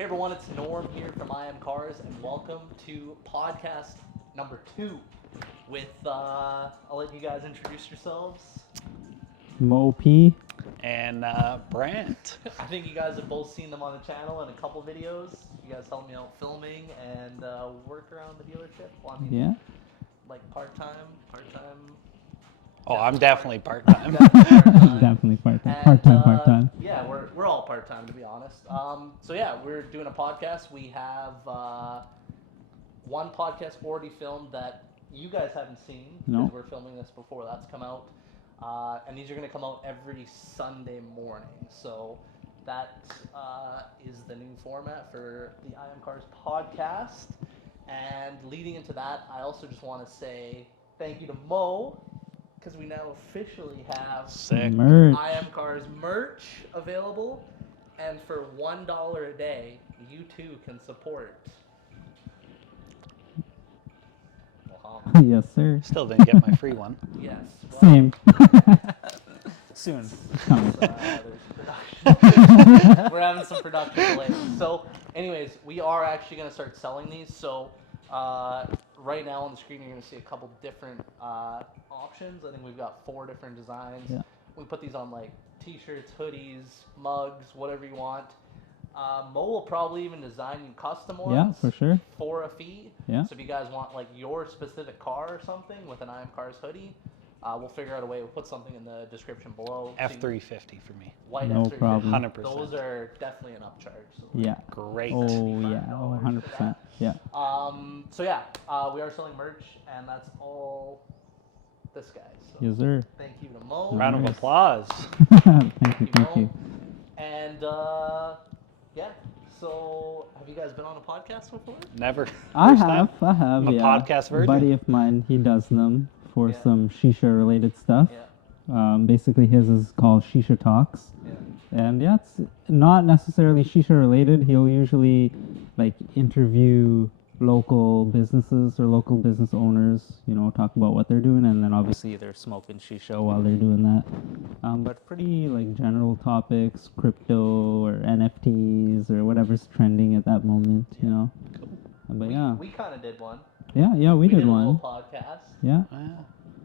Hey everyone, it's Norm here from IMCARS, and welcome to podcast number 2 with, I'll let you guys introduce yourselves. Mo P. And Brant. I think you guys have both seen them on the channel in a couple videos. You guys help me out filming and work around the dealership. Well, I mean, Yeah. like part-time. Oh, I'm definitely part-time. Definitely part-time. And, Part-time. Yeah, we're all part-time, to be honest. So yeah, we're doing a podcast. We have one podcast already filmed that you guys haven't seen because No. we're filming this before that's come out. And these are going to come out every Sunday morning. So that is the new format for the IMCARS podcast. And leading into that, I also just want to say thank you to Mo, because we now officially have Sick. Merch. IMCARS merch available. And for $1 a day, you too can support. Yes, sir. Still didn't get my free one. Yes. Well, Same. Soon. We're having some production delays. So, anyways, we are actually going to start selling these. So, right now on the screen, you're going to see a couple different options. I think we've got 4 different designs. Yeah. We put these on like t-shirts, hoodies, mugs, whatever you want. Mo will probably even design you custom ones. Yeah, for sure. For a fee. Yeah. So if you guys want like your specific car or something with an IMCARS hoodie, we'll figure out a way. We'll put something in the description below. F350 for me. White No F350. problem. 100%. Those are definitely an upcharge. So Yeah. Great. Oh, yeah. Oh, 100%. Yeah. So yeah, we are selling merch, and that's all this guy. So Yes, sir. thank you to Mo. Round of Nice. applause. Thank you. Thank you. And yeah. So have you guys been on a podcast before? Never. I First time. have. I'm a Yeah. podcast virgin. A buddy of mine, he does them for Yeah. some shisha-related stuff. Yeah. Basically, his is called Shisha Talks. Yeah. And yeah, it's not necessarily shisha related. He'll usually like interview local businesses or local business owners, talk about what they're doing, and then obviously they're smoking shisha while they're doing that. But pretty like general topics, crypto or NFTs or whatever's trending at that moment, But yeah, We kind of did one. yeah, we did a one. little podcast Yeah.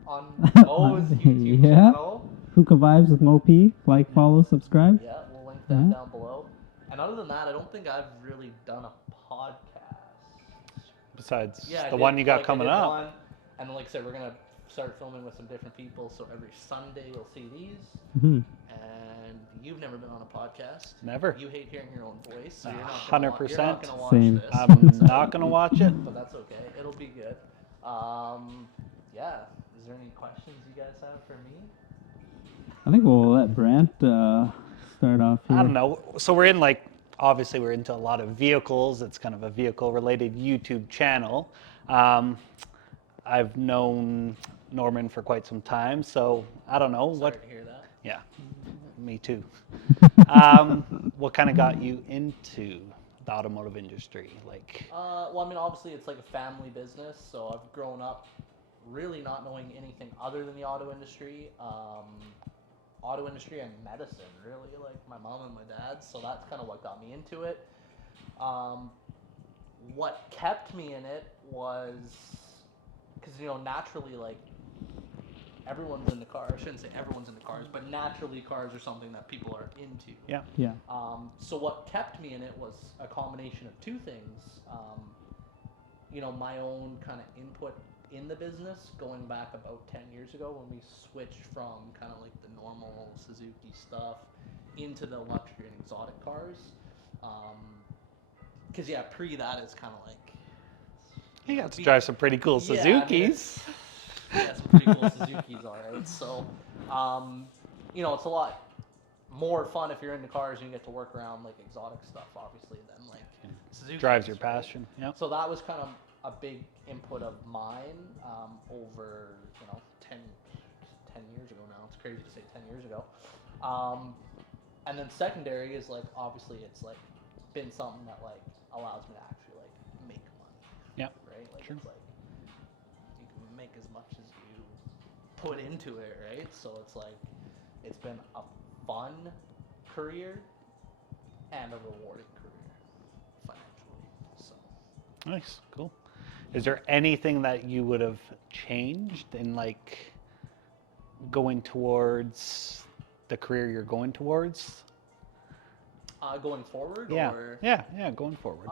on Mo's YouTube Yeah. channel. Hookah Vibes with Mo P. Like, follow, subscribe. Yeah, we'll link that down below. And other than that, I don't think I've really done a podcast. Besides Yeah, the one you got coming up. One, and like I said, we're gonna start filming with some different people. So every Sunday you'll see these. Hmm. And you've never been on a podcast. Never. You hate hearing your own voice. So you're not 100%. You're not gonna watch Same. this. I'm not going to watch it. But that's okay. It'll be good. Yeah. Is there any questions you guys have for me? I think we'll let Brant start off here. I don't know. So we're in obviously we're into a lot of vehicles. It's kind of a vehicle-related YouTube channel. I've known Norman for quite some time, so I don't know Sorry to hear that. Yeah, me too. What kind of got you into the automotive industry? Well, I mean, obviously it's like a family business, so I've grown up really not knowing anything other than the auto industry. Auto industry and medicine, really, like my mom and my dad. So that's kind of what got me into it. What kept me in it was because naturally, like everyone's in the car. I shouldn't say everyone's in the cars, but naturally, cars are something that people are into. Yeah. Yeah. So what kept me in it was a combination of 2 things. My own kind of input in the business going back about 10 years ago when we switched from kind of like the normal Suzuki stuff into the luxury and exotic cars. Because pre that is kind of like You got to drive some pretty cool Yeah, I mean, Suzukis. some pretty cool Suzukis, all right. So, it's a lot more fun if you're into cars and you get to work around like exotic stuff, obviously, than like Suzuki. Drives your passion. Yeah. So that was kind of a big input of mine over 10 years ago now. It's crazy to say 10 years ago. And then secondary is like obviously it's like been something that like allows me to actually like make money. Yeah. Right. Like Sure. it's like you can make as much as you put into it, right? So it's like it's been a fun career and a rewarding career. Nice, cool. Is there anything that you would have changed in like going towards the career you're going towards? Going forward, Yeah, or yeah, going forward.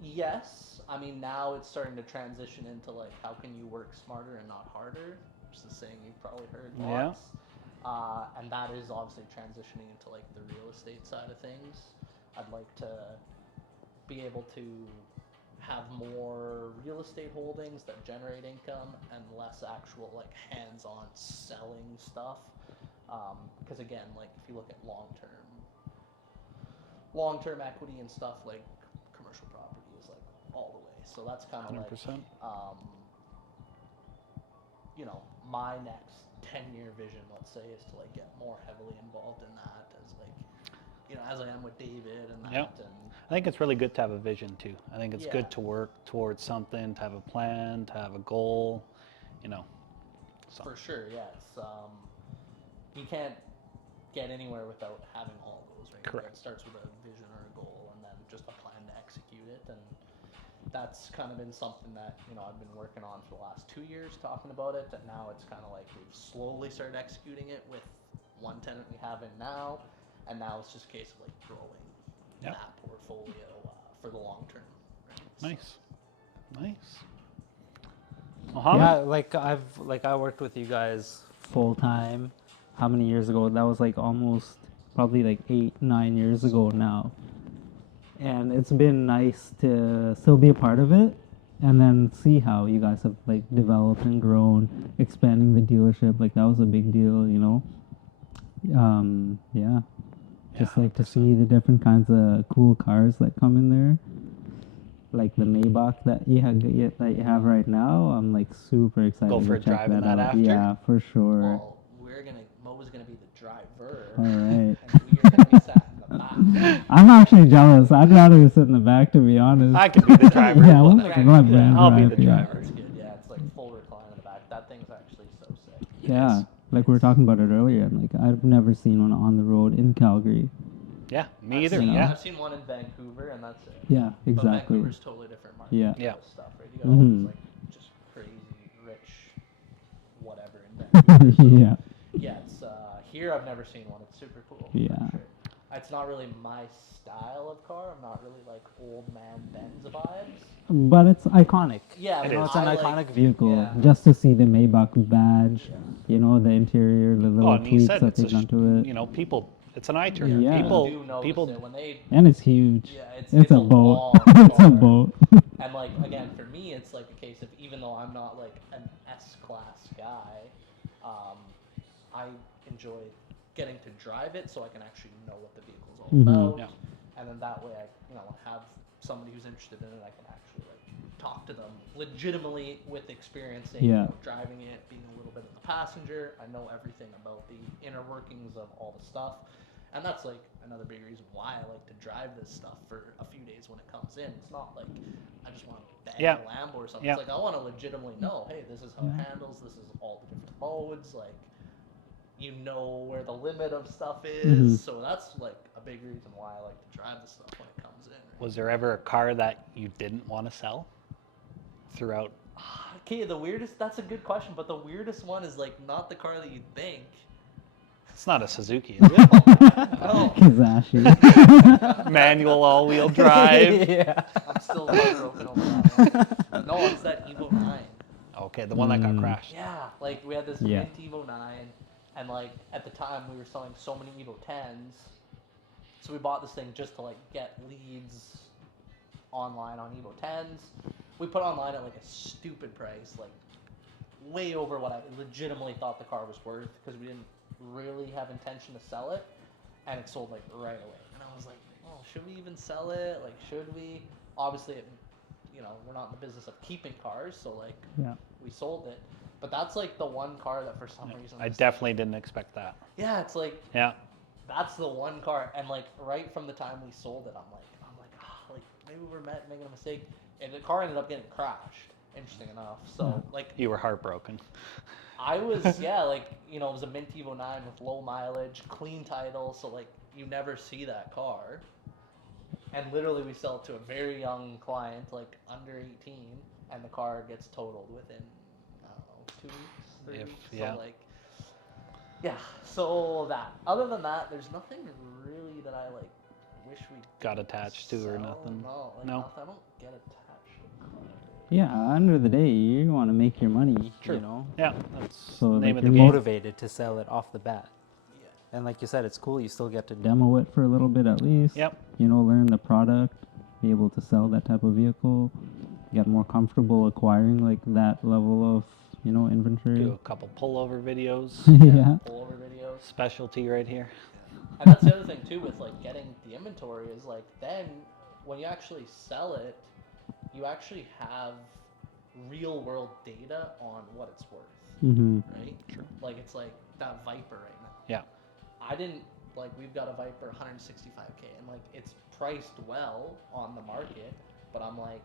yes. I mean, now it's starting to transition into like how can you work smarter and not harder, which is a saying you've probably heard Yeah. lots. And that is obviously transitioning into like the real estate side of things. I'd like to be able to have more real estate holdings that generate income and less actual like hands-on selling stuff. Because again, like if you look at long-term equity and stuff, like commercial property is like all the way. So that's kind of like 100%. my next 10-year vision, let's say, is to like get more heavily involved in that as like as I am with David and that. Yep. And I think it's really good to have a vision too. I think it's Yeah. good to work towards something, to have a plan, to have a goal, So. for sure, yes. You can't get anywhere without having all those, right? Correct. It starts with a vision or a goal, and then just a plan to execute it. And that's kind of been something that I've been working on for the last 2 years, talking about it. And now it's kind of like we've slowly started executing it with one tenant we have in now, and now it's just a case of like growing Yep. that portfolio for the long term. Right? Nice. Mohammed? Yeah, I worked with you guys full time. How many years ago? That was like almost probably like 8-9 years ago now. And it's been nice to still be a part of it and then see how you guys have like developed and grown, expanding the dealership. Like that was a big deal, Yeah. Just like to see the different kinds of cool cars that come in there. Like the Maybach that you have right now, I'm like super excited Go for to a check drive in that that out. after? Yeah, for sure. Well, Mo's gonna be the driver. All right. And we are gonna be sat in the back. I'm actually jealous. I'd rather sit in the back, to be honest. I could be the driver. Yeah, we'll Let brand I'll be drive, the yeah. driver. That's good. Yeah, it's like full recline in the back. That thing's actually so sick. Yeah, like we were talking about it earlier. And like I've never seen one on the road in Calgary. Yeah, me I've either. seen- Yeah. I've seen one in Vancouver, and that's it. Yeah, But exactly. Vancouver's totally different market. Yeah. Yeah. For this stuff, right? You got all Mhm. these like just crazy rich, whatever in Vancouver. So, Yeah. yeah, it's here. I've never seen one. It's super cool. for Yeah. sure. It's not really my style of car. I'm not really like old man Benz vibes. But it's iconic. Yeah, It You know, is. it's an I iconic like- vehicle. yeah. Just to see the Maybach badge, Yeah. the interior, the little Oh, and you tweaks said that it's they've done to it. people. It's an eye turner. Yeah. People, do notice people. it when they And it's huge. Yeah, it's a a boat. long It's a car. boat. And like again, for me, it's like a case of even though I'm not like an S-class guy, I enjoy getting to drive it so I can actually know what the vehicle's all Mhm. about, Yeah. and then that way I have somebody who's interested in it. I can actually like talk to them legitimately with experiencing Yeah. driving it, being a little bit of the passenger. I know everything about the inner workings of all the stuff. And that's like another big reason why I like to drive this stuff for a few days when it comes in. It's not like I just want to bang Yeah. a Lambo or something. Yeah. It's like I want to legitimately know, hey, this is how it handles. This is all the different modes. Like, where the limit of stuff is. Mhm. So that's like a big reason why I like to drive the stuff when it comes in. Right? Was there ever a car that you didn't want to sell throughout? Okay, that's a good question, but the weirdest one is like not the car that you think. It's not a Suzuki, is it? No. Kizashi. Manual all-wheel drive. Yeah. I'm still heartbroken over that one. No, it's that Evo 9. Okay, the one that got Mm. crashed. Yeah, like we had this Yeah. mint Evo 9, and like at the time we were selling so many Evo 10s, so we bought this thing just to like get leads online on Evo 10s. We put it online at like a stupid price, like way over what I legitimately thought the car was worth because we didn't really have intention to sell it, and it sold like right away. And I was like, oh, should we even sell it? Like, should we? Obviously, we're not in the business of keeping cars, so like Yeah. we sold it. But that's like the one car that for some reason I was- definitely didn't expect that. yeah, it's like Yeah. that's the one car, and like right from the time we sold it, I'm like like maybe we're making a mistake, and the car ended up getting crashed. Interesting enough, so like You were heartbroken. I was like it was a mint Evo 9 with low mileage, clean title, so like you never see that car. And literally, we sell it to a very young client, like under 18, and the car gets totaled within, I don't know, 2 weeks, 3 weeks. Yeah. So, like, yeah, so that. Other than that, there's nothing really that I, like, wish we Got attached to or sell. nothing? No, like, No? nothing. I don't get attached to a car. Yeah, end of the day, you want to make your money, True. you know. Yeah, that's So, the name like, of the you're game. motivated to sell it off the bat. Yeah. And like you said, it's cool. You still get to demo it for a little bit at least. Yep. You know, learn the product, be able to sell that type of vehicle, get more comfortable acquiring like that level of, you know, inventory. Do a couple pullover videos. Yeah. Pullover videos. Specialty right here. And that's the other thing too with like getting the inventory is like then when you actually sell it, you actually have real world data on what it's worth, Mm-hmm. right? True. Like it's like that Viper right now. Yeah. I didn't like we've got a Viper 165K and like it's priced well on the market, but I'm like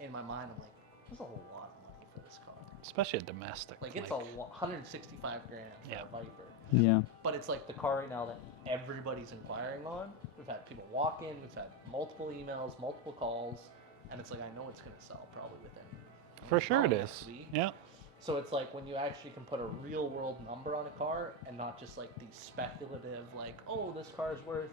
in my mind I'm like there's a lot of money for this car. Especially a domestic. Like it's 165 grand for Yeah. a Viper. Yeah. But it's like the car right now that everybody's inquiring on. We've had people walk in, we've had multiple emails, multiple calls, and it's like I know it's going to sell probably within. For sure it next is. week. Yeah. So it's like when you actually can put a real world number on a car and not just like these speculative like, oh, this car is worth,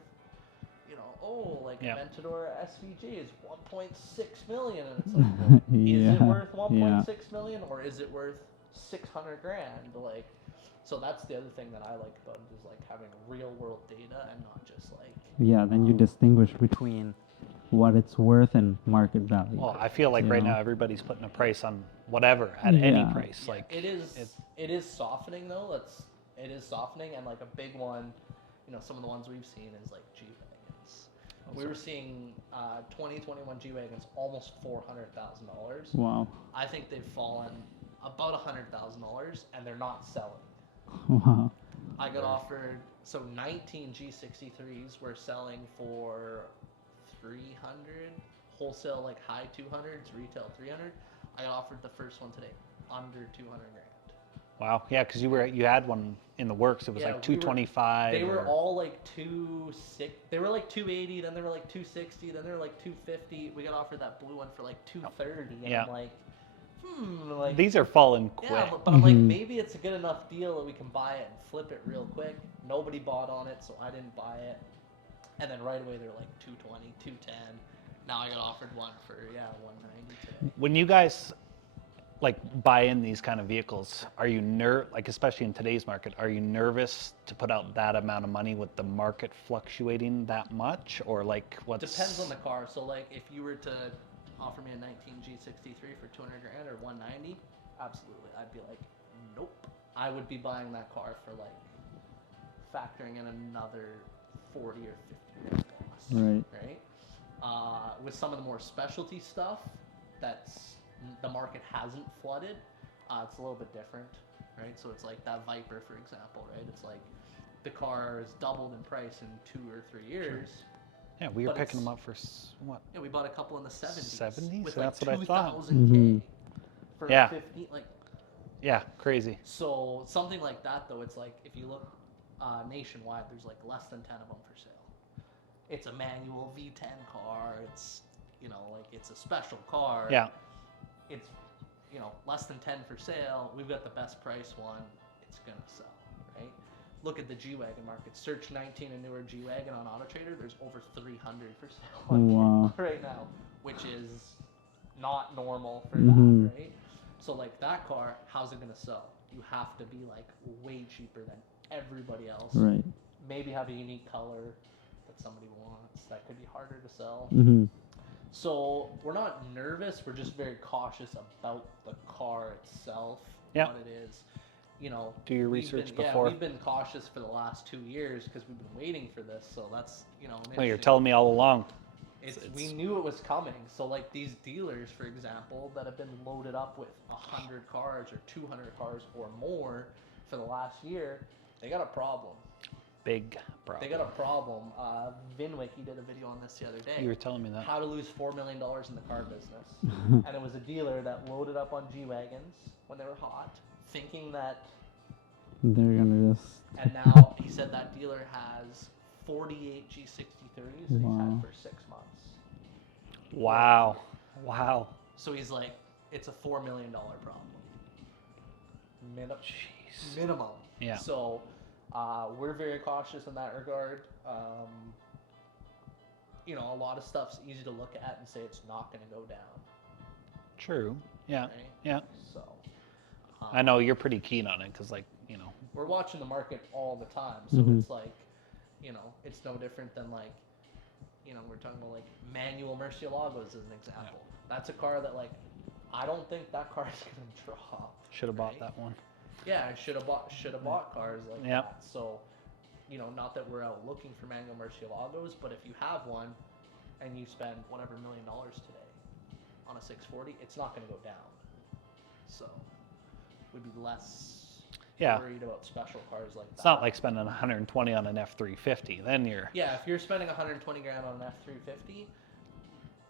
you know, oh, like Yeah. Aventador SVJ is 1.6 million, and it's like, well, Yeah. is it worth 1.6 Yeah. million or is it worth 600 grand? Like, so that's the other thing that I like about it is like having real world data and not just like. Yeah. Then you distinguish between what it's worth and market value. Well, I feel like You right know? now everybody's putting a price on whatever at any Yeah. price. Yeah, Like it is softening though. It is softening, and like a big one, you know, some of the ones we've seen is like G wagons. We were seeing 2021 G wagons almost $400,000. Wow. I think they've fallen about $100,000, and they're not selling. Wow. I got offered 19 G63s were selling for 300 wholesale, like high 200s, retail 300. I got offered the first one today under 200 grand. wow. Yeah, because you had one in the works. It was Yeah, like 225. They were or- all like 260. They were like 280. Then they were like 260. Then they were like 250. We got offered that blue one for like 230. And Yeah. I'm like, like These are falling quick. yeah, but I'm like Mhm. maybe it's a good enough deal that we can buy it and flip it real quick. Nobody bought on it, so I didn't buy it. And then right away they're like 220, 210. Now I got offered one for 190 today. When you guys like buy in these kind of vehicles, are you like especially in today's market, are you nervous to put out that amount of money with the market fluctuating that much, or like what's Depends on the car. So like if you were to offer me a 19 G63 for 200 grand or 190, absolutely, I'd be like, nope. I would be buying that car for like factoring in another 40 or 50 grand loss. Right. Right. With some of the more specialty stuff, that's the market hasn't flooded. It's a little bit different, right? So it's like that Viper, for example, right? It's like the car has doubled in price in 2 or 3 years. Yeah, we were But picking it's- them up for what? Yeah, we bought a couple in the 70s. 70s? With That's like what I thought. 2,000 Mhm. K for Yeah. 15. Like, Yeah, crazy. so something like that though, it's like if you look nationwide, there's like less than 10 of them for sale. It's a manual V10 car. It's like it's a special car. Yeah, It's less than 10 for sale. We've got the best price one. It's gonna sell, right? Look at the G-Wagon market. Search 19 and newer G-Wagon on AutoTrader. There's over 300 for sale on Wow. right now, which is not normal for Mhm. that, right? So like that car, how's it gonna sell? You have to be like way cheaper than everybody else. Right. Maybe have a unique color that somebody wants. That could be harder to sell. Mm-hmm. So we're not nervous. We're just very cautious about the car itself, Yeah. what it is. Do your we've research been, before. Yeah, we've been cautious for the last 2 years because we've been waiting for this. So that's an Well, you're interesting- telling me all along. we knew it was coming. So like these dealers, for example, that have been loaded up with 100 cars or 200 cars or more for the last year, they got a problem. Big problem. They got a problem. Vinwick, he did a video on this the other day. You were telling me that. How to lose $4 million in the car business. And it was a dealer that loaded up on G-Wagons when they were hot, thinking that, They're gonna just. and now he said that dealer has 48 G63s that he's Wow. had for 6 months. Wow. Wow. So he's like, it's a $4 million problem. Jeez. Minimum. Yeah. So we're very cautious in that regard. You know, a lot of stuff's easy to look at and say it's not going to go down. True. Yeah. Right? Yeah. So I know you're pretty keen on it because, like, you know. we're watching the market all the time. So Mhm. it's like, you know, it's no different than like, you know, we're talking about like manual Murcielagos as an example. That's a car that like, I don't think that car is going to drop. Should have bought right? that one. Yeah, I should have bought cars like Yeah. that. So, you know, not that we're out looking for manual Murcielagos, but if you have one and you spend whatever $1 million today on a 640, it's not going to go down. So, we'd be less Yeah. worried about special cars like that. It's not like spending 120 on an F350. Then you're. Yeah, if you're spending 120 grand on an F350,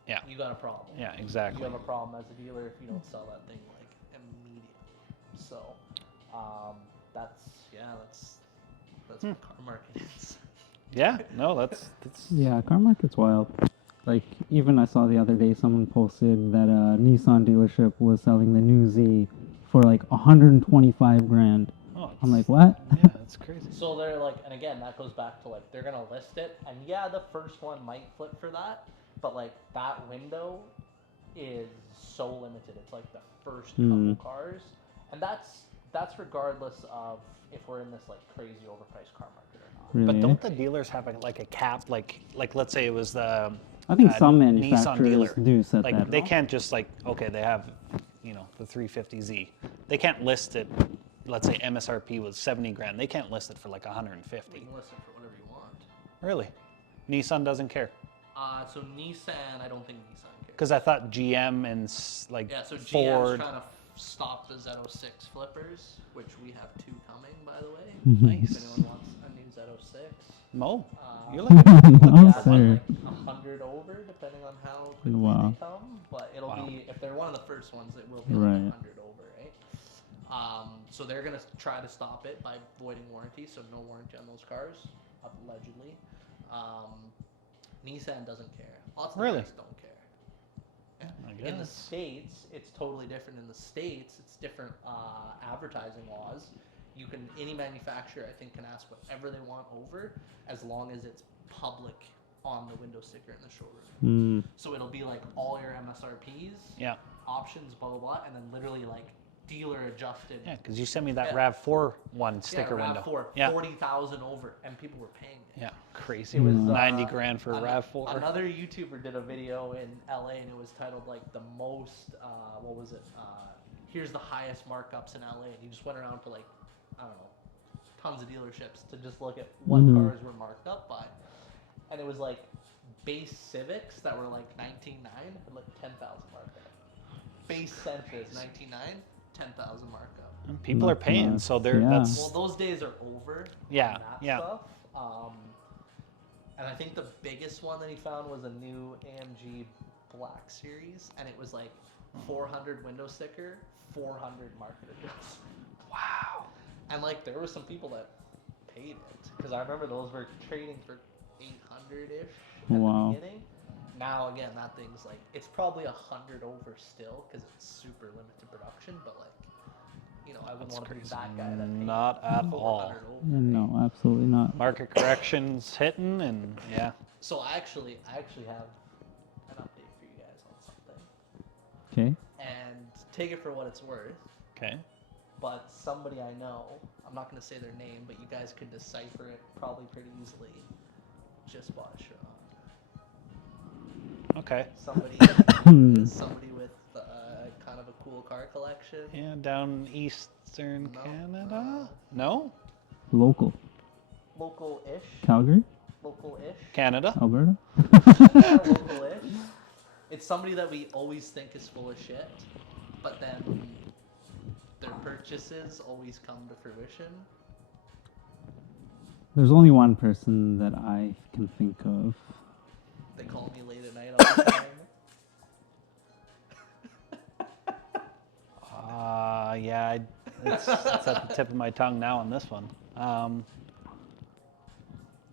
Yeah. you got a problem. Yeah, exactly. You have a problem as a dealer if you don't sell that thing like immediately. So, that's what car market is. Yeah. No, that's. Yeah, car market's wild. Like, even I saw the other day someone posted that a Nissan dealership was selling the new Z for like 125 grand. Oh, I'm like, what? Yeah, that's crazy. So they're like, and again, that goes back to like, they're going to list it. And yeah, the first one might flip for that. But like, that window is so limited. It's like the first couple cars. And that's regardless of if we're in this like crazy overpriced car market or not. Really? But don't the dealers have like a cap? Like let's say it was the. I think some Nissan manufacturers dealer. do set Like that. they can't just like, okay, they have, you know, the 350Z. They can't list it. Let's say MSRP was 70 grand. They can't list it for like 150. You can list it for whatever you want. Really? Nissan doesn't care. So Nissan, I don't think Nissan cares. Because I thought GM and like Yeah, so GM's Ford. trying to stop the Z06 flippers, which we have 2 coming, by the way. Nice. If anyone wants a new Z06. Mo, you're like, like. Oh, yeah, sir. like 100 over, depending on how quickly Wow. they come. But it'll Wow. be, if they're one of the first ones, it will be Right. like 100 over, right? So they're going to try to stop it by voiding warranty, so no warranty on those cars, allegedly. Nissan doesn't care. Lots of Really? guys don't care. I In the guess. States, it's totally different. In the States, it's different advertising laws. You can, any manufacturer, I think, can ask whatever they want over as long as it's public on the window sticker in the showroom. So it'll be like all your MSRPs, Yeah. options, blah, blah, blah, and then literally like dealer adjusted. Yeah, because you sent me that Yeah. RAV4 one sticker yeah, window. RAV4, Yeah. 40,000 over, and people were paying it. Yeah, crazy. It was 90 grand for a an- RAV4. Another YouTuber did a video in LA, and it was titled like the most. What was it? Here's the highest markups in LA, and he just went around to like, I don't know, tons of dealerships to just look at what cars were marked up by, and it was like base Civics that were like 19.9 had like 10,000 markup. Base Sentras 19.9, 10,000 markup. And people are paying, so they're Yeah. that's Well, those days are over. Yeah, On that yeah. Stuff. And I think the biggest one that he found was a new AMG Black Series, and it was like 400 window sticker, 400 market adjustment. wow. And like there were some people that paid it because I remember those were trading for 800-ish at Wow. the beginning. Now again, that thing's like it's probably 100 over still because it's super limited production, but like. You know, I wouldn't That's want to be crazy. that guy that paid Not at 400 all. over. No, absolutely not. Market corrections hitting, and yeah. So I actually have an update for you guys on something, Okay. and take it for what it's worth. Okay. But somebody I know, I'm not going to say their name, but you guys could decipher it probably pretty easily. Just bought a Chiron. Okay. Somebody with kind of a cool car collection. Yeah, down eastern No. Canada. No, Local. Local-ish. Calgary? Local-ish. Canada. Alberta? Local-ish. It's somebody that we always think is full of shit, but then their purchases always come to fruition. There's only one person that I can think of. They call me late at night all the time. Yeah, it's at the tip of my tongue now on this one.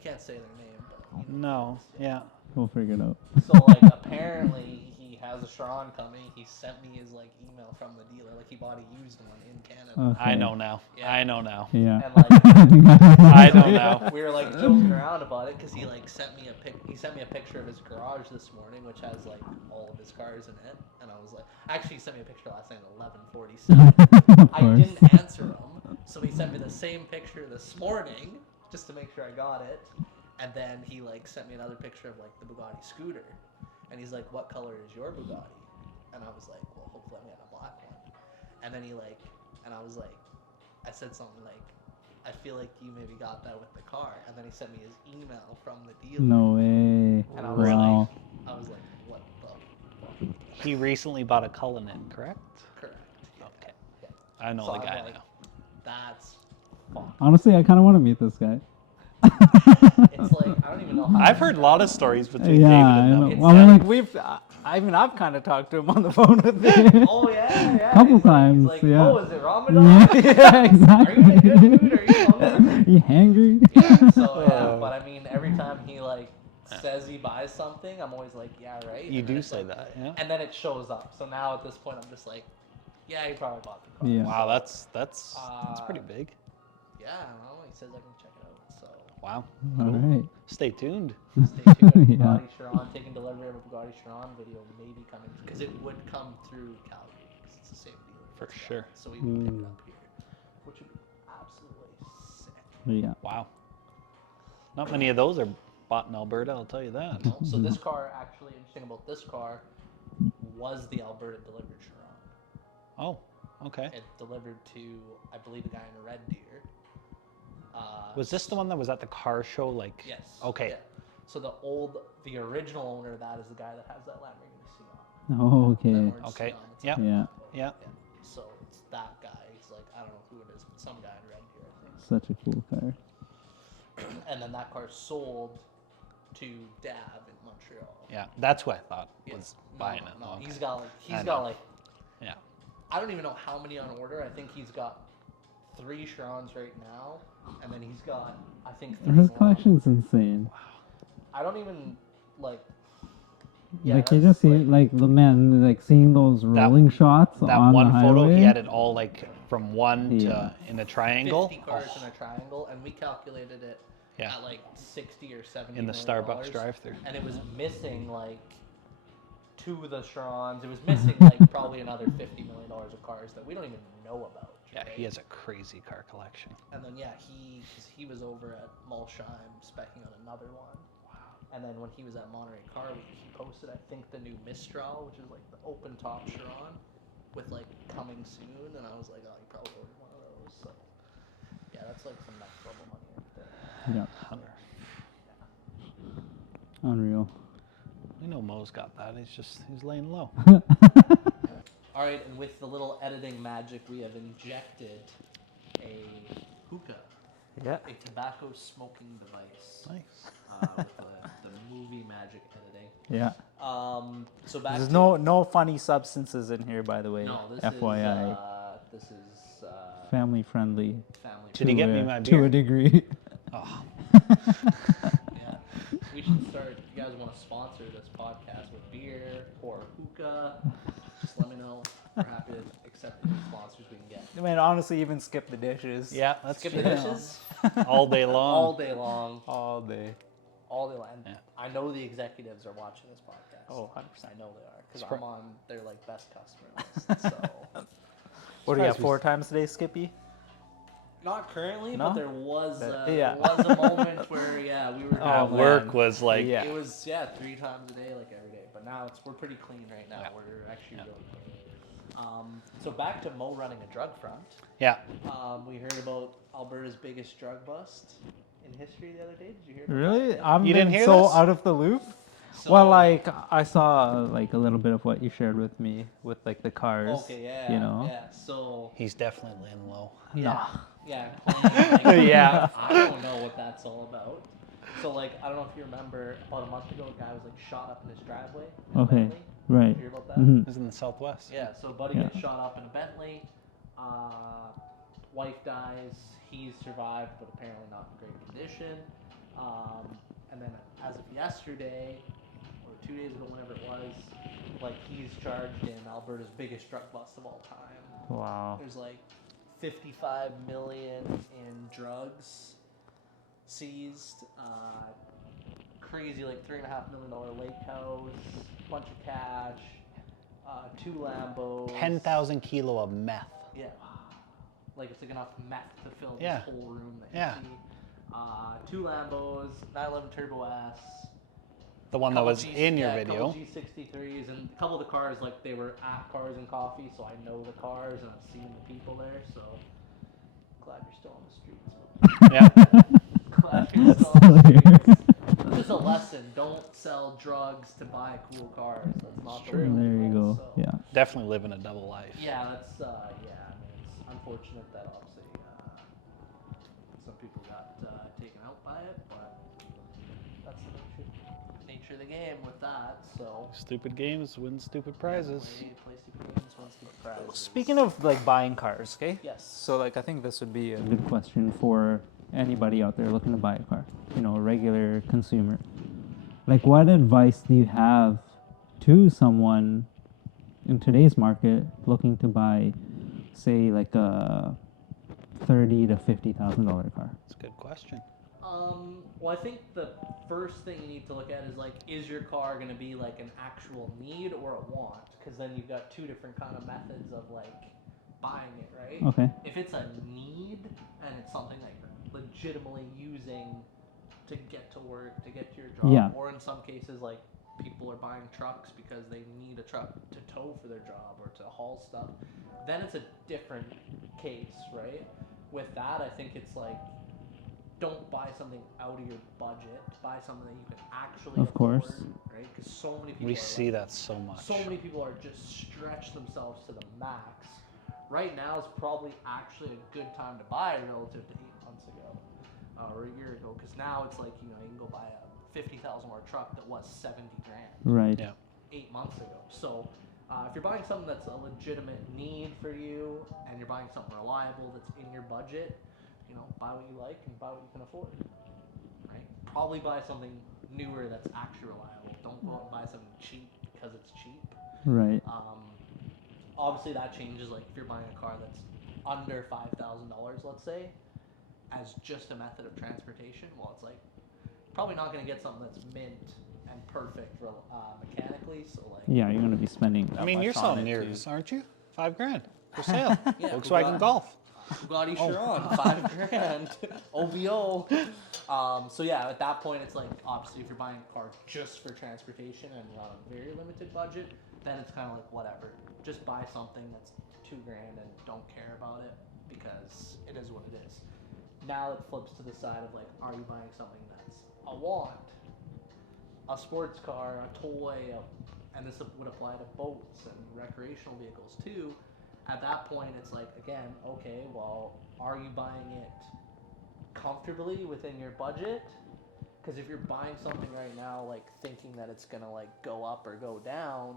can't say their name, but you know. No. Yeah. We'll figure it out. So like apparently he has a Chiron coming. He sent me his like email from the dealer. Like he bought a used one in Canada. I Okay. know now. Yeah. I know now. Yeah. And like I know now. we were like joking around about it because he like sent me a picture of his garage this morning, which has like all of his cars in it. And I was like, actually, he sent me a picture last night at 11:47. Of I course. didn't answer him, so he sent me the same picture this morning just to make sure I got it. And then he like sent me another picture of like the Bugatti scooter, and he's like, "What color is your Bugatti?" And I was like, "Well, hopefully I'm getting a black one." And then I was like, I said something like, "I feel like you maybe got that with the car." And then he sent me his email from the dealer. No way. And I was Wow. like, "What the fuck?" He recently bought a Cullinan, correct? Correct. Yeah. Okay. Yeah. I know So the I'm guy like, now. That's fuck. Honestly, I kind of want to meet this guy. It's like I don't even know how. I've heard a lot of stories between Yeah, David I and know. them. It's Well, I mean, like- like, I've kind of talked to him on the phone with me. Oh yeah. Couple He's like- times, He's like, yeah. "Oh, is it Ramadan? yeah, exactly. Are you in a good mood? Are you hungry?" You hangry? Yeah, so yeah, but I mean, every time he like says he buys something, I'm always like, "Yeah, right." You And then do it's say like- that, yeah? And then it shows up. So now at this point, I'm just like, "Yeah, he probably bought the car." Yeah. Wow, that's pretty Uh, big. Yeah, I don't know. He says I can check it out. So Wow. All right. Stay tuned. stay tuned. Yeah. Bugatti Chiron, taking delivery of a Bugatti Chiron video may be coming because it would come through Calgary because it's the same dealer. For as sure. well. So we would pick it up here, which would be absolutely sick. Yeah. Wow. Not many of those are bought in Alberta, I'll tell you that. No, so this car, actually, interesting about this car, was the Alberta delivered Chiron. Oh, okay. It delivered to, I believe, a guy in a Red Deer. Was this the one that was at the car show? Like, Yes. Okay. Yeah. So the original owner of that is the guy that has that Lamborghini Sian. Oh, That okay. orange Okay. Sian, it's Yeah. like a Yeah. Lambo. Yeah. So it's that guy. He's like, I don't know who it is, but some guy in Red Deer, I think. Such a cool car. And then that car sold to Dav in Montreal. Yeah, that's what I thought Yeah. was No, buying no, it. no. Oh, okay. He's got I know. like Yeah. I don't even know how many on order. I think he's got 3 Chirons right now, and then he's got I think 3 His more. collection's insane. I don't even like. Like you that's, just see, like the man, like seeing those rolling shots That on one the photo, highway. he had it all like from one Yeah. to in a triangle. 50 cars Oh, in a triangle, and we calculated it Yeah. at like 60 or 70 in the million Starbucks dollars, drive-through. and it was missing like 2 of the Chirons. It was missing like probably another $50 million of cars that we don't even know about. Yeah, right? he has a crazy car collection. And then yeah, he was over at Mulsheim specking on another one. Wow. And then when he was at Monterey Car Week, he posted I think the new Mistral, which is like the open top Chiron, with like coming soon. And I was like, oh, he probably ordered one of those. So yeah, that's like some next level money right there. Yeah, Hunter. unreal. We know Mo's got that. He's laying low. All right, and with the little editing magic, we have injected a hookah, Yeah. a tobacco smoking device, Nice. with the movie magic editing. Yeah. So back There's to no funny substances in here, by the way. no, this FYI. is Family friendly. family. Did he to get me a- my To beer? a degree. Oh, Yeah, we should start. If you guys want to sponsor this podcast with beer or hookah, just let me know. We're happy to accept any sponsors we can get. I mean, honestly, even skip the dishes. yeah, that's Skip true. the dishes All day long. all day long. All day. All day long. And Yeah. I know the executives are watching this podcast. Oh, 100%. I know they are because It's I'm on their like best customer list. So What do you have, Surprised we 4 times a day, Skippy? not currently, No? but there was Yeah. there was a moment where we were At doing, work man. was like, Yeah. It was 3 times a day, like every day. But now we're pretty clean right now. Yeah. We're actually Yeah. really clean. So back to Mo running a drug front. yeah. We heard about Alberta's biggest drug bust in history the other day. Did you hear? About Really? That? I'm You didn't been hear so this? out of the loop. So- Well, like I saw like a little bit of what you shared with me with like the cars. Okay, yeah, You know. yeah. So He's definitely laying low. yeah, yeah, clean, like, Yeah. I don't know what that's all about. So like, I don't know if you remember, about a month ago, a guy was like shot up in his driveway. In a Okay. Bentley. Right. Did you hear about that? Mhm. He's in the Southwest. Yeah, so buddy Yeah. gets shot up in a Bentley. Wife dies. He's survived, but apparently not in great condition. And then as of yesterday, or 2 days ago, whenever it was, like he's charged in Alberta's biggest drug bust of all time. Wow. There's like 55 million in drugs seized. Crazy, like $3.5 million lake house, bunch of cash, 2 Lambos. 10,000 kilo of meth. Yeah. Like it's like enough meth to fill Yeah. this whole room that Yeah. you see. 2 Lambos, 911 Turbo S. The one that couple was in your video. Couple G63s, and a couple of the cars, like they were at Cars and Coffee, so I know the cars and I've seen the people there. So glad you're still on the streets. Yeah. Glad you're still on the streets. That's just a lesson. Don't sell drugs to buy cool cars. That's not the True. way There it you goes, go. so. Yeah. Definitely living a double life. Yeah, that's yeah. I mean, it's unfortunate that obviously some people got taken out by it, but that's the nature of the game with that. So Stupid games win stupid prizes. play stupid games, win stupid prizes. Speaking of like buying cars, okay? Yes. So like I think this would be a Good question for anybody out there looking to buy a car, you know, a regular consumer. Like, what advice do you have to someone in today's market looking to buy, say, like a $30,000 to $50,000 car? That's a good question. Well, I think the first thing you need to look at is your car going to be like an actual need or a want? Because then you've got two different kind of methods of like buying it, right? Okay. If it's a need and it's something that you're legitimately using to get to work, to get to your job, Yeah. or in some cases like people are buying trucks because they need a truck to tow for their job or to haul stuff, then it's a different case, right? With that, I think it's like, don't buy something out of your budget. Buy something that you can actually Of afford, course. right? Because so many people We are see like, that so much. so many people are just stretch themselves to the max. Right now is probably actually a good time to buy relative to 8 months ago or a year ago, because now it's like, you know, you can go buy a $50,000 dollar truck that was 70 grand Right. Yeah. 8 months ago. So if you're buying something that's a legitimate need for you and you're buying something reliable that's in your budget, you know, buy what you like and buy what you can afford, right? Probably buy something newer that's actually reliable. Don't go out and buy something cheap because it's cheap. Right. Obviously that changes, like if you're buying a car that's under $5,000, let's say, as just a method of transportation, well, it's like probably not going to get something that's mint and perfect mechanically, so like Yeah, you're gonna be spending. I mean, much you're on selling it, yours, aren't you? $5,000 for sale. Yeah, Volkswagen Bugatti. Golf. Bugatti Chiron, $5,000, OVO. So yeah, at that point, it's like obviously if you're buying a car just for transportation and you're on a very limited budget, then it's kind of like whatever. Just buy something that's $2,000 and don't care about it because it is what it is. Now it flips to the side of like, are you buying something that's a want, a sports car, a toy, and this would apply to boats and recreational vehicles too. At that point, it's like, again, okay, well, are you buying it comfortably within your budget? Because if you're buying something right now, like thinking that it's gonna like go up or go down,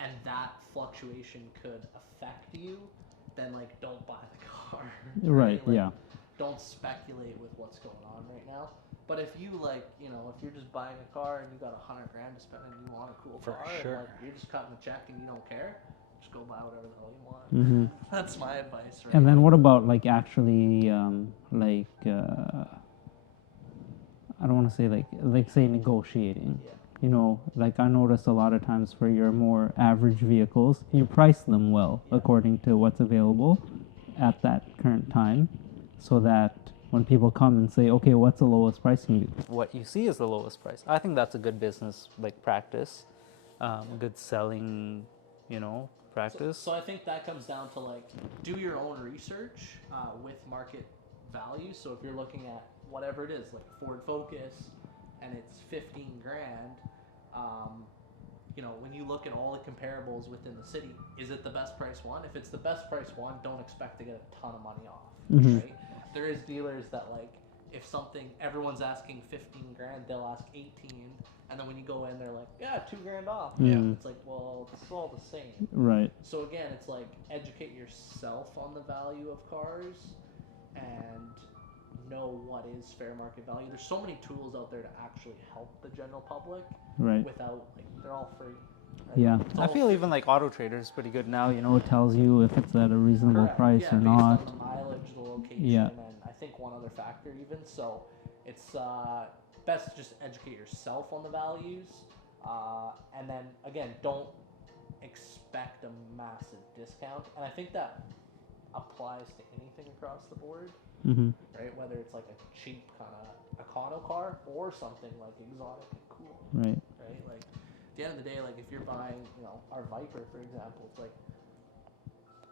and that fluctuation could affect you, then like don't buy the car. Right. Like, Yeah. don't speculate with what's going on right now. But if you like, you know, if you're just buying a car and you got $100,000 to spend and you want a cool For car, sure. and like you're just cutting the check and you don't care, just go buy whatever the hell you want. Mm-hmm. That's my advice. Right? And then what about like actually I don't want to say like say negotiating. Yeah. You know, like I notice a lot of times for your more average vehicles, you price them well according to what's available at that current time, so that when people come and say, okay, what's the lowest price you can do? what you see is the lowest price. I think that's a good business like practice, good selling, you know, practice. So I think that comes down to like do your own research with market value. So if you're looking at whatever it is, like Ford Focus, and it's $15,000, you know, when you look at all the comparables within the city, is it the best price one? If it's the best price one, don't expect to get a ton of money off, Mhm. right? There is dealers that like, if something everyone's asking $15,000, they'll ask 18, and then when you go in, they're like, yeah, $2,000 off. Yeah. It's like, well, it's all the same. Right. So again, it's like educate yourself on the value of cars, and know what is fair market value. There's so many tools out there to actually help the general public Right. without, like, they're all free. Right? Yeah. It's I all feel free. even like Auto Trader is pretty good now. You know, it tells you if it's at a reasonable Correct. price Yeah, or based not. on the mileage, the location, Yeah. and I think one other factor even. So it's best to just educate yourself on the values, and then again, don't expect a massive discount. And I think that applies to anything across the board, Mm-hmm. right? Whether it's like a cheap kind of econo car or something like exotic and cool, Right. right? Like at the end of the day, like if you're buying, our Viper, for example, it's like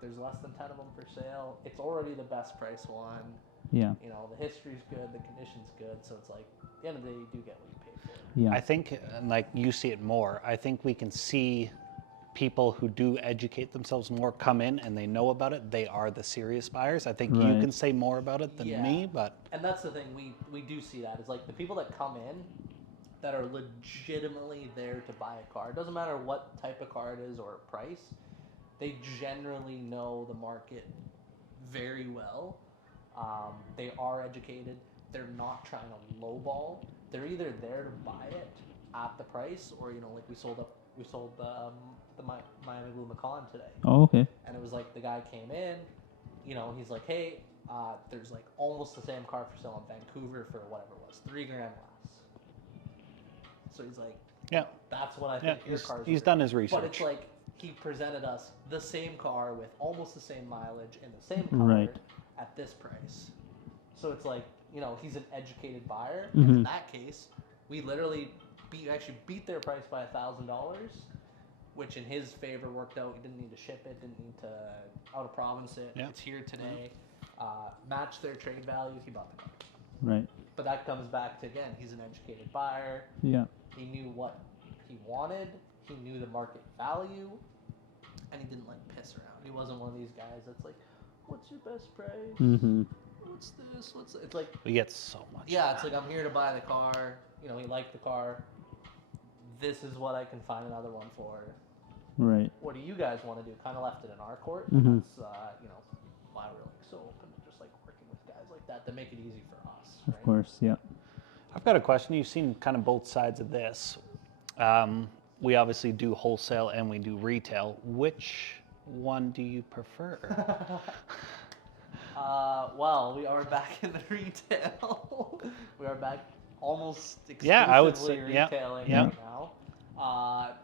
there's less than 10 of them for sale. It's already the best price one. Yeah. The history's good, the condition's good, so it's like at the end of the day, you do get what you pay for. Yeah. I think, and like you see it more, I think we can see people who do educate themselves more come in and they know about it. They are the serious buyers. I think you Right. can say more about it than Yeah. me, but And that's the thing, we do see that is like the people that come in that are legitimately there to buy a car. It doesn't matter what type of car it is or price. They generally know the market very well. They are educated. They're not trying to lowball. They're either there to buy it at the price, or like we sold the Miami Blue Macan today, Oh, okay. and it was like the guy came in, he's like, hey, there's like almost the same car for sale in Vancouver for whatever it was, $3,000 less. So he's like, yeah, that's what I yeah, think your car's he's worth. done his But it's research. like he presented us the same car with almost the same mileage in the same color Right. at this price. So it's like, he's an educated buyer. Mhm. And in that case, we literally beat their price by $1,000, which in his favor worked out. He didn't need to ship it, didn't need to out of province it. Yeah. It's here today. Matched their trade value. He bought the car. Right. But that comes back to, again, he's an educated buyer. Yeah. He knew what he wanted. He knew the market value, and he didn't piss around. He wasn't one of these guys that's like, "What's your best price? Mm-hmm. What's this? What's it's like?" We get so much. Yeah, it's like I'm here to buy the car. He liked the car. This is what I can find another one for. Right. What do you guys want to do? Kind of left it in our court. Mhm. And that's why we're so open to just working with guys like that to make it easy for us. Of right? course. Yeah. I've got a question. You've seen kind of both sides of this. We obviously do wholesale and we do retail. Which one do you prefer? Well, we are back in the retail. We are back almost exclusively Yeah, I would say- yeah, retailing yeah. right now.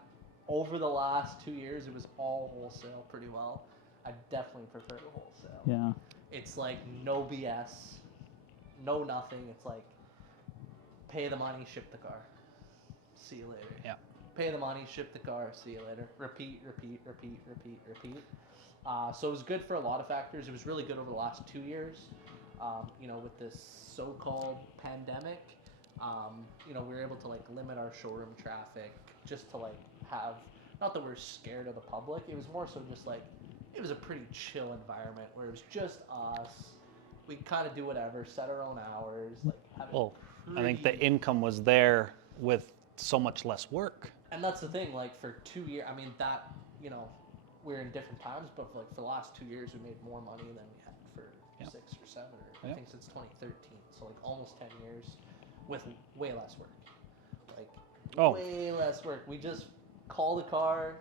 Over the last 2 years, it was all wholesale pretty well. I definitely prefer the wholesale. Yeah. It's like no BS, no nothing. It's like pay the money, ship the car. See you later. Yeah. Pay the money, ship the car, see you later. Repeat, repeat, repeat, repeat, repeat. So it was good for a lot of factors. It was really good over the last 2 years. With this so-called pandemic, we were able to limit our showroom traffic just to have, not that we're scared of the public. It was more so just it was a pretty chill environment where it was just us. We kind of do whatever, set our own hours, have it Well, I think the pretty- income was there with so much less work. And that's the thing, for 2 years, I mean, that, we're in different times, but for the last 2 years, we made more money than we had for Yeah. 6 or 7, or I Yeah. think since 2013. So, almost 10 years with way less work. Oh. Way less work. We just call the car,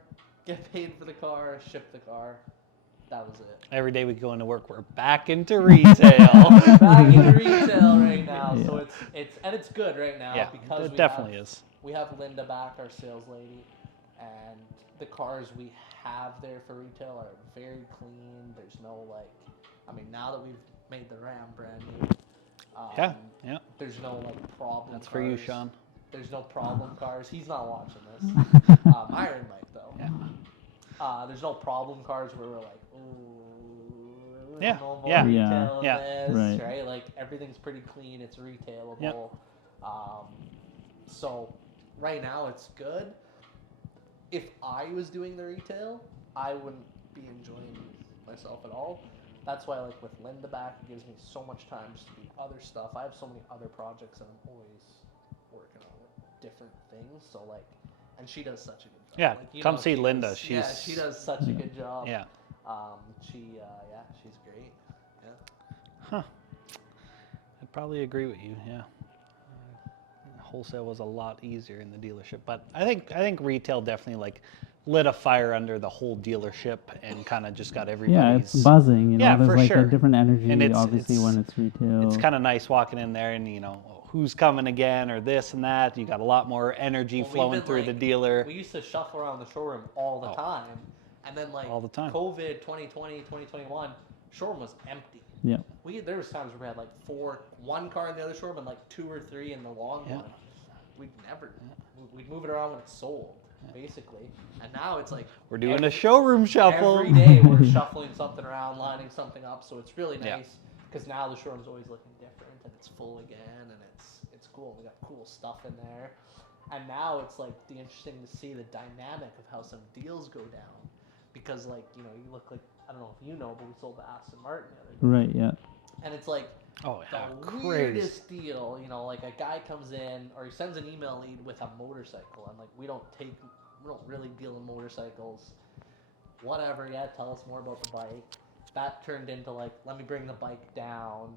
get paid for the car, ship the car. That was it. Every day we go into work, we're back into retail. Back into retail right now, so Yeah. it's good right now Yeah, because it we definitely have, is. We have Linda back, our sales lady, and the cars we have there for retail are very clean. There's no now that we've made the Ram brand new, Yeah, yeah. there's no problem. That's for you, cars. Sean. There's no problem cars. He's not watching this. Myron might though. Yeah. There's no problem cars where we're ooh, Yeah, no more yeah. retail in Yeah. this, Right. right? Everything's pretty clean. It's retailable. Yep. So right now it's good. If I was doing the retail, I wouldn't be enjoying myself at all. That's why, with Linda back, it gives me so much time just to do other stuff. I have so many other projects that I'm always working on with different things. So and she does such a good job. Yeah, come see she Linda. does- She's she does such a good job. Yeah. She's great. Yeah. Huh. probably agree with you. Yeah. Wholesale was a lot easier in the dealership, but I think retail definitely like lit a fire under the whole dealership and kind of just got everybody's. Yeah, it's buzzing. You know, Yeah, there's for like sure. a different energy, And obviously, when it's retail. It's kind of nice walking in there and, you know, who's coming again or this and that. You got a lot more energy Well, we've flowing been, through the like- dealer. We used to shuffle around the showroom all the Oh. time, and then like All the time. COVID 2020, 2021, showroom was empty. Yeah. There was times where we had like one car in the other showroom and like 2 or 3 in the long Yeah. one. We'd move it around when it's sold, basically. And now it's like We're doing a showroom shuffle. every day we're shuffling something around, lining something up. So it's really Yeah. nice because now the showroom's always looking different and it's full again and it's cool. We got cool stuff in there. And now it's like interesting to see the dynamic of how some deals go down because like, you know, you look like, I don't know if you know, but we sold the Aston Martin the other day. Right. Yeah. And it's like Oh, yeah. the Crazy. weirdest deal, you know, like a guy comes in or he sends an email lead with a motorcycle and like we don't really deal in motorcycles. Whatever, yeah, tell us more about the bike. That turned into like, let me bring the bike down.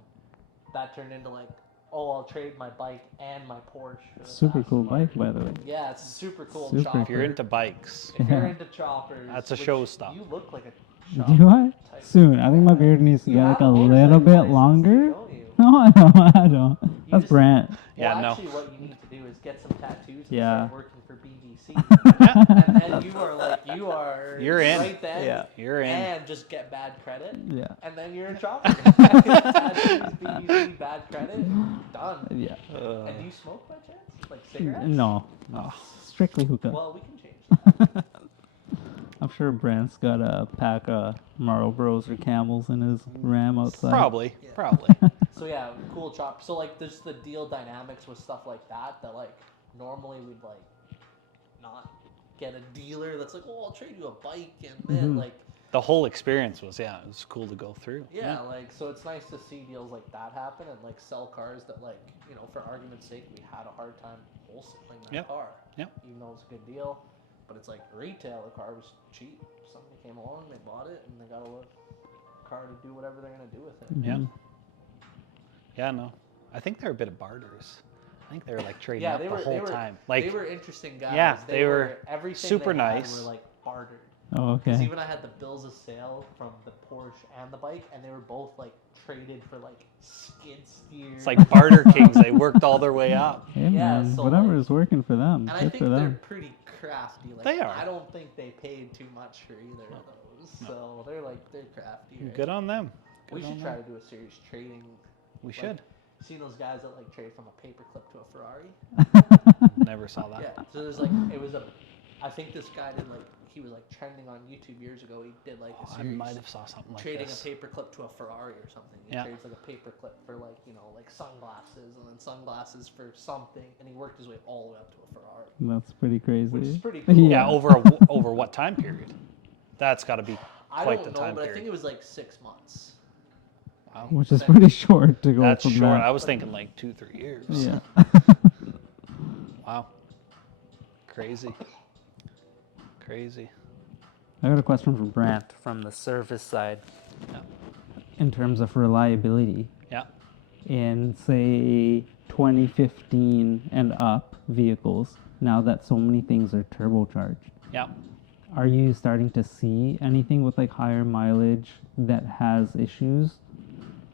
That turned into like, oh, I'll trade my bike and my Porsche. For this Super Aston cool Martin. bike, by the way. Yeah, it's a super cool Super chopper. If you're into bikes, If you're Yeah. into choppers, That's a which showstopper. You look like a Do chopper I? type. Soon. I think my beard needs to You get have like a a little motorcycle bit license, longer. don't you? No, I don't. You That's just- Brant. Yeah, Well, no. actually, what you need to do is get some tattoos and Yeah. start working for BBC. And then you are You're in. right then. Yeah. You're in. And just get bad credit. Yeah. And then you're in chopper. Tattoos, BBC, bad credit, done. Yeah. And do you smoke by chance? Like cigarettes? No. Strictly hookah. Well, we can change that. I'm sure Brant's got a pack of Marlboros or Camels in his Ram outside. Probably. Yeah. Probably. So yeah, cool chop. So like, there's the deal dynamics with stuff like that like normally we'd like not get a dealer that's like, oh, I'll trade you a bike and then like The whole experience was, it was cool to go through. yeah, like so it's nice to see deals like that happen and like sell cars that like, you know, for argument's sake, we had a hard time wholesaling that Yep. car. Yep. Even though it's a good deal, but it's like retail. The car was cheap. Somebody came along, they bought it, and they got a car to do whatever they're gonna do with it. Yeah. Yeah, no. I think they're a bit of barters. I think they were like trading Yeah, up they the were. whole They were. time. They Like, were interesting guys. yeah, they were everything super they had nice. Were like bartered. Oh, Because okay. even I had the bills of sale from the Porsche and the bike, and they were both like traded for like skid steers. it's like barter kings. They worked all their way up. Hey, Yeah, man, so, whatever like- is working for them. and I Good think for they're them. pretty crafty. Like, They are. I don't think they paid too much for either of those. No. So they're crafty. Right? Good on them. We Good should on try them. to do a serious trading. We like, should. See those guys that like trade from a paperclip to a Ferrari? Never saw that. Yeah. So there's like I think this guy did like he was like trending on YouTube years ago. He did like a I series might have saw something like trading this. a paperclip to a Ferrari or something. He Yeah. trades like a paperclip for like, you know, like sunglasses and then sunglasses for something, and he worked his way all the way up to a Ferrari, That's pretty crazy. which is pretty cool. Yeah, over what time period? That's got to be I quite don't the know, time but I period. think it was like 6 months. Wow. Which is pretty short to go That's from short. that. I was thinking like 2-3 years. Yeah. Wow. Crazy. Crazy. I got a question from Brant. From the service side, In terms of reliability, Yeah. in say 2015 and up vehicles, now that so many things are turbocharged, Yeah. are you starting to see anything with like higher mileage that has issues?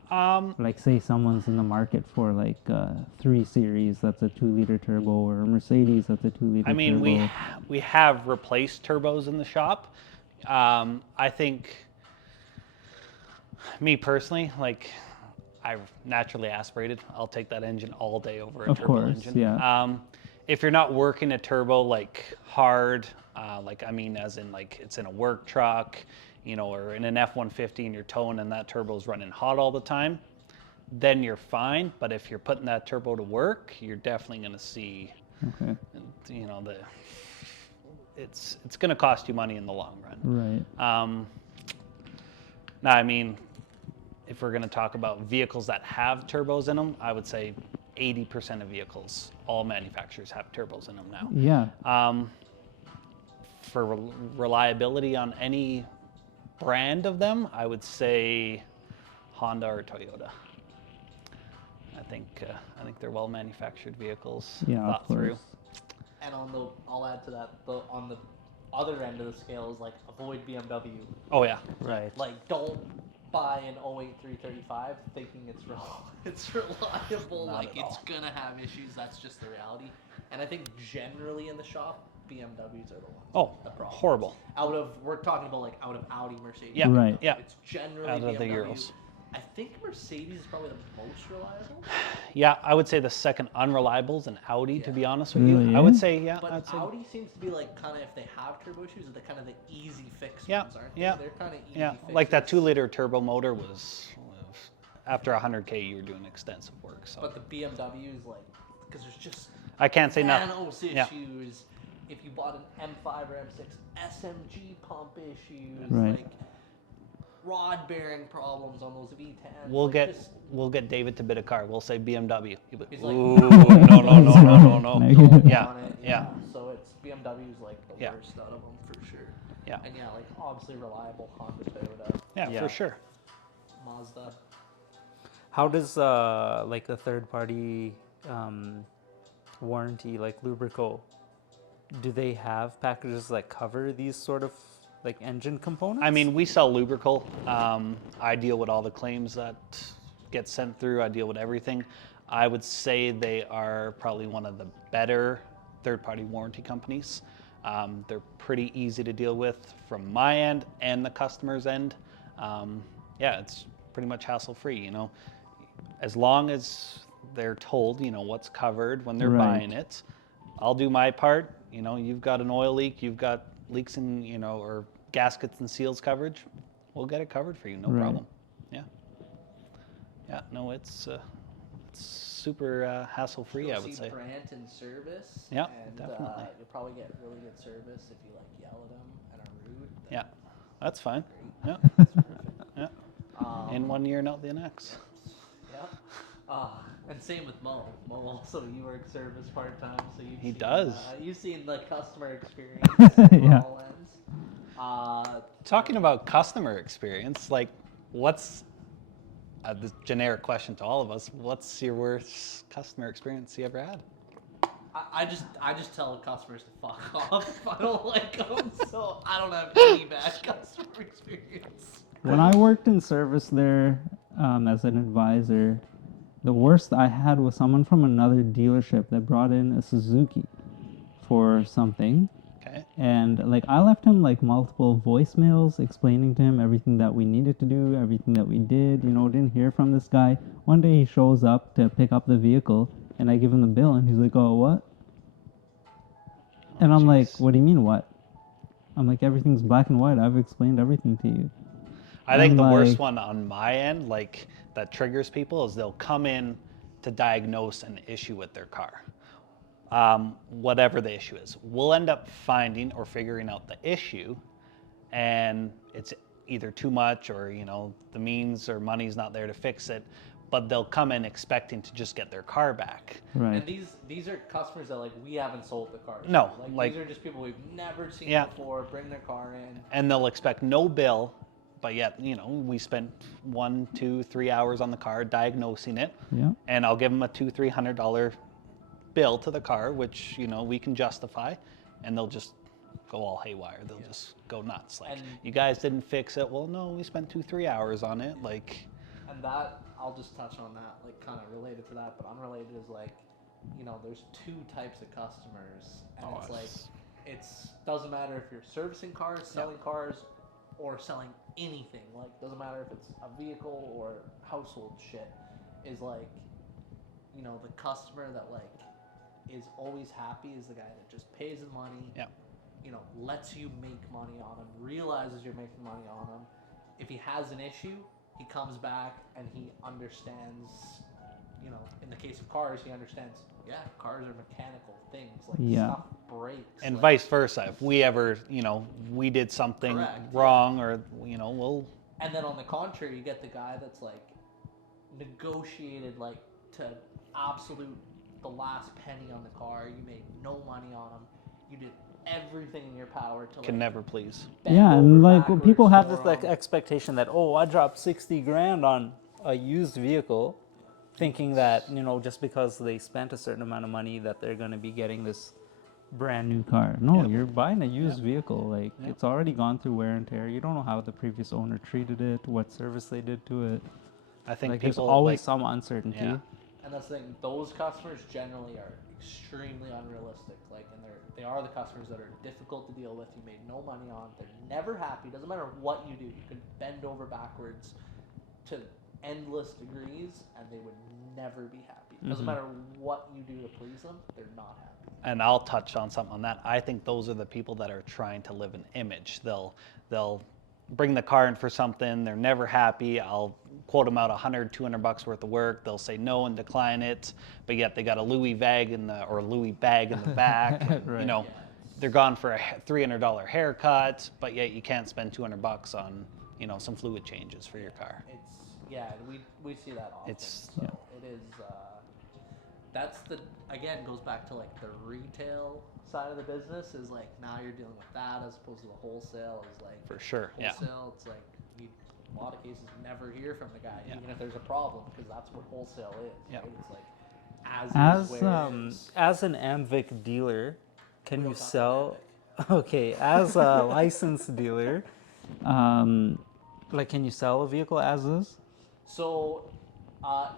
Like say someone's in the market for like a 3 Series that's a 2-liter turbo, or a Mercedes that's a 2-liter I mean, turbo. we have replaced turbos in the shop. I think, me personally, like, I've naturally aspirated. I'll take that engine all day over a Of turbo course, engine. yeah. If you're not working a turbo like hard, like I mean, as in like it's in a work truck, you know, or in an F-150 and you're towing and that turbo's running hot all the time, then you're fine. But if you're putting that turbo to work, you're definitely going to see, Okay. you know, it's going to cost you money in the long run. Right. Now, I mean, if we're going to talk about vehicles that have turbos in them, I would say 80% of vehicles, all manufacturers have turbos in them now. Yeah. For reliability on any brand of them, I would say Honda or Toyota. think they're well manufactured vehicles, Yeah, of thought through. course. And I'll add to that, on the other end of the scale is like avoid BMW. Oh yeah, Right. Like don't buy an 08 335 thinking it's reliable. Not Like at it's all. gonna have issues. That's just the reality. And I think generally in the shop, BMWs are the ones. Oh, the problem. horrible. We're talking about like out of Audi, Mercedes. Yeah, Right. yeah. It's generally Out of the BMW. Euros. I think Mercedes is probably the most reliable. Yeah, I would say the second unreliable is an Audi, to Yeah. be honest with Really, you. I would eh? say, yeah. But I'd say, Audi seems to be like kind of, if they have turbo issues, they're kind of the easy fix Yeah, ones, aren't yeah, they? They're kind of easy yeah, fixes. like that 2-liter turbo motor was after 100K, you were doing extensive work. So But the BMW is like, because there's just I can't say nothing. nanos Yeah. issues. If you bought an M5 or M6, SMG pump issues, Right. like rod bearing problems on those V10s. We'll like get just- David to bid a car. We'll say BMW. He'll be, He's like- ooh, no. Negative. Yeah, on it, yeah. So it's BMW's like the Yeah. worst out of them for sure. Yeah. And yeah, like obviously reliable Honda, Toyota, Yeah, Yeah. for sure. Mazda. How does like the third party warranty, like Lubrico, do they have packages that cover these sort of like engine components? I mean, we sell Lubrical. I deal with all the claims that get sent through. I deal with everything. I would say they are probably one of the better third-party warranty companies. They're pretty easy to deal with from my end and the customer's end. Yeah, it's pretty much hassle-free, you know. As long as they're told, you know, what's covered when they're Right. buying it, I'll do my part. You know, you've got an oil leak, you've got leaks in, you know, or gaskets and seals coverage, we'll get it covered for you, no Right. problem. Yeah. Yeah, no, it's super hassle-free, I You'll would see say. Brant in service. Yeah, and, definitely. You'll probably get really good service if you like yell at them and are rude. then Yeah, that's fine. Yeah, that's perfect. yeah. Um, In 1 year, not the next. Yeah. And same with Mo. Mo also, you work service part time, so He does. You've seen the customer experience from Yeah. all ends. Talking about customer experience, like, what's the generic question to all of us? What's your worst customer experience you ever had? I just tell the customers to fuck off if I don't like them, so I don't have any bad customer experience. When I worked in service there as an advisor, the worst I had was someone from another dealership that brought in a Suzuki for something. Okay. And like I left him like multiple voicemails explaining to him everything that we needed to do, everything that we did, you know, didn't hear from this guy. One day he shows up to pick up the vehicle and I give him the bill and he's like, "Oh, what?" And I'm like, jeez. "What do you mean what?" I'm like, "Everything's black and white. I've explained everything to you." I think I'm the worst like- one on my end, like that triggers people, is they'll come in to diagnose an issue with their car. Whatever the issue is, we'll end up finding or figuring out the issue, and it's either too much or, you know, the means or money's not there to fix it, but they'll come in expecting to just get their car back. Right. And these are customers that like we haven't sold the cars. No, to. like- these are just people we've never seen Yeah. before. Bring their car in. And they'll expect no bill, but yet, you know, we spent 1, 2, 3 hours on the car diagnosing it, Yeah. and I'll give them a $200-300 bill to the car, which, you know, we can justify, and they'll just go all haywire. They'll just go nuts. Like, And- you guys didn't fix it. Well, no, we spent 2-3 hours on it. Like, And that, I'll just touch on that, like kind of related to that, but unrelated is like, you know, there's two types of customers. And Oh, it's like, it's- it's doesn't matter if you're servicing cars, selling cars, or selling anything. Like, doesn't matter if it's a vehicle or household shit. Is like, you know, the customer that like is always happy is the guy that just pays the money. Yeah. You know, lets you make money on him, realizes you're making money on him. If he has an issue, he comes back and he understands, you know, in the case of cars, he understands, yeah, cars are mechanical things. Like, Yeah. stuff breaks. and like, vice versa. If we ever, you know, we did something Correct, yeah. wrong, or, you know, we'll, And then on the contrary, you get the guy that's like negotiated like to absolute the last penny on the car. You made no money on him. You did everything in your power to can like, never please. bend Yeah, and over like when backwards people have for This like him. expectation that, oh, I dropped 60 grand on a used vehicle, thinking that, you know, just because they spent a certain amount of money that they're going to be getting this brand new car. No, Yep. you're buying a used vehicle. Like, Yep. it's already gone through wear and tear. You don't know how the previous owner treated it, what service they did to it. I think Like, there's people always like, some uncertainty. yeah. And that's the thing, those customers generally are extremely unrealistic. Like, and they are the customers that are difficult to deal with. You made no money on. They're never happy. Doesn't matter what you do. You could bend over backwards to endless degrees, and they would never be happy. Doesn't matter what you do to please them. They're not happy. And I'll touch on something on that. I think those are the people that are trying to live an image. They'll bring the car in for something. They're never happy. I'll quote them out $100-200 worth of work. They'll say no and decline it, but yet they got a Louis bag in the back. And, Right. you know, they're gone for a $300 haircut, but yet you can't spend $200 on, you know, some fluid changes for your car. We see that often. It's- so it is. That's again goes back to like the retail side of the business is like now you're dealing with that as opposed to the wholesale is like For sure, yeah. wholesale it's like you a lot of cases never hear from the guy even if there's a problem because that's what wholesale is. Yeah. Right? It's like As an AMVIC dealer, can We you don't talk sell? about Okay, as a licensed dealer, like, can you sell a vehicle as is? So,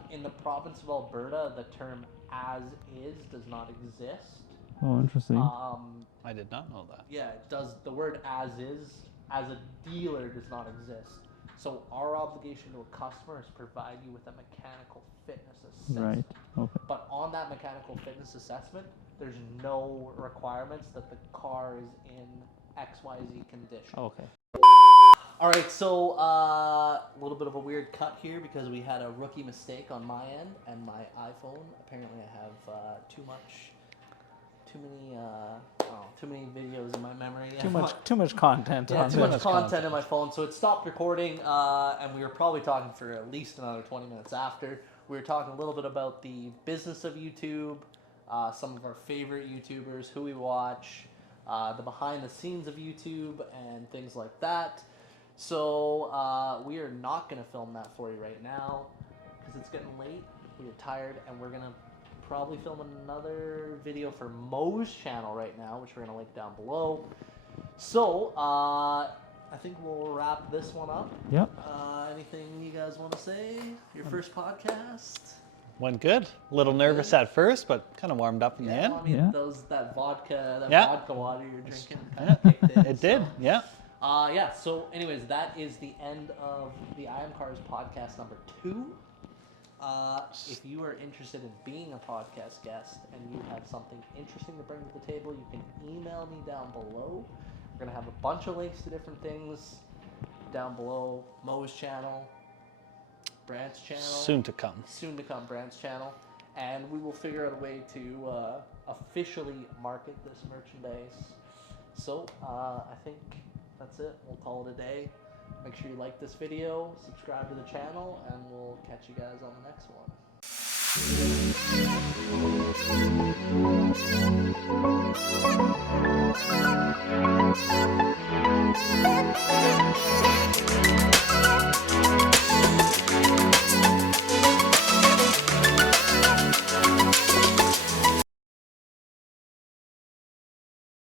in the province of Alberta, the term "as is" does not exist. Oh, interesting. I did not know that. Yeah, it does. The word "as is" as a dealer does not exist. So our obligation to a customer is provide you with a mechanical fitness assessment. Right. Okay. But on that mechanical fitness assessment, there's no requirements that the car is in XYZ condition. Okay. All right, so a little bit of a weird cut here because we had a rookie mistake on my end and my iPhone. Apparently, I have too many videos in my memory. Too much content. Yeah, on too this. much content in my phone, so it stopped recording, and we were probably talking for at least another 20 minutes after. We were talking a little bit about the business of YouTube, some of our favorite YouTubers, who we watch, the behind the scenes of YouTube, and things like that. So we are not going to film that for you right now because it's getting late. We are tired, and we're going to probably film another video for MOE'S channel right now, which we're going to link down below. So I think we'll wrap this one up. Yep. Anything you guys want to say? Your first podcast? Went good. A little nervous at first, but kind of warmed up in the end. Well, I mean, Yeah. that vodka Yeah. water you're drinking kind of kicked in. It did, yeah. Yeah, so anyways, that is the end of the IMCARS podcast number 2. If you are interested in being a podcast guest and you have something interesting to bring to the table, you can email me down below. We're going to have a bunch of links to different things down below. MOE'S channel, Brandt's channel. Soon to come. Soon to come, Brandt's channel. And we will figure out a way to officially market this merchandise. So, I think that's it. We'll call it a day. Make sure you like this video, subscribe to the channel, and we'll catch you guys on the next one.